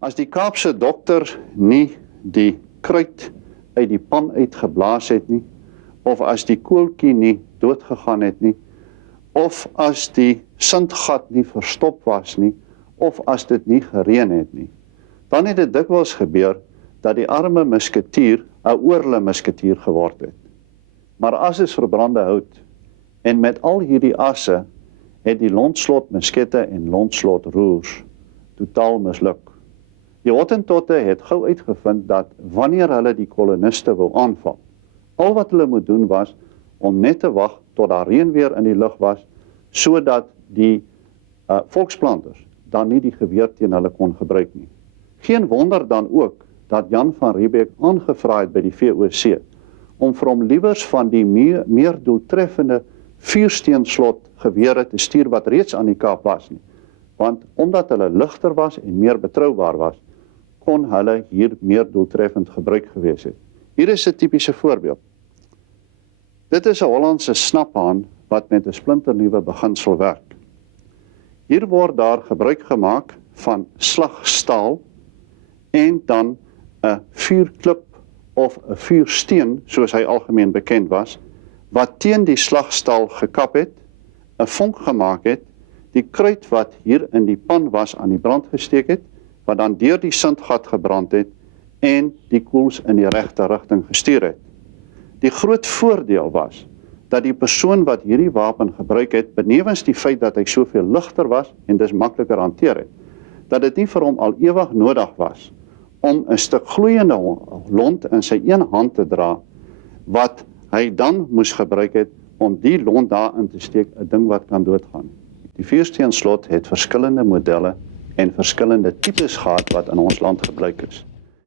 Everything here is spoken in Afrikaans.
As die Kaapse dokter nie die kruit uit die pan uitgeblaas het nie, of as die koeltjie nie doodgegaan het nie, of as die sintgat nie verstop was nie, of as dit nie gereën het nie, dan het dit dikwels gebeur dat die arme musketier 'n oorle musketier geword het. Maar as is verbrande hout, en met al hierdie asse het die Lontslot muskette en Lontslot roers totaal misluk. Die Hottentotte het gou uitgevind dat wanneer hulle die koloniste wou aanval, al wat hulle moet doen was om net te wag tot daar reënweer in die lug was, sodat die volksplanters dan nie die geweer teen hulle kon gebruik nie. Geen wonder dan ook dat Jan van Riebeeck aangevra het by die VOC om vir hom liewers van die meer doeltreffende vuursteenslot gewere te stuur wat reeds aan die Kaap was nie. Want omdat hulle ligter was en meer betroubaar was, kon hulle hier meer doeltreffend gebruik gewees het. Hier is 'n tipiese voorbeeld. Dit is 'n Hollandse snaphaan wat met 'n splinternuwe beginsel werk. Hier word daar gebruik gemaak van slagstaal en dan 'n vuurklip of 'n vuursteen, soos hy algemeen bekend was, wat teen die slagstaal gekap het, 'n vonk gemaak het, die kruit wat hier in die pan was aan die brand gesteek het, wat dan deur die sintgat gebrand het en die koels in die regte rigting gestuur het. Die groot voordeel was dat die persoon wat hierdie wapen gebruik het, benewens die feit dat hy soveel ligter was en dis makliker hanteer het, dat dit nie vir hom al ewig nodig was om 'n stuk gloeiende lont in sy een hand te dra, wat hy dan moes gebruik het om die lont daarin te steek, 'n ding wat kan doodgaan. Die vuursteenslot het verskillende modelle en verskillende tipes gehad wat in ons land gebruik is.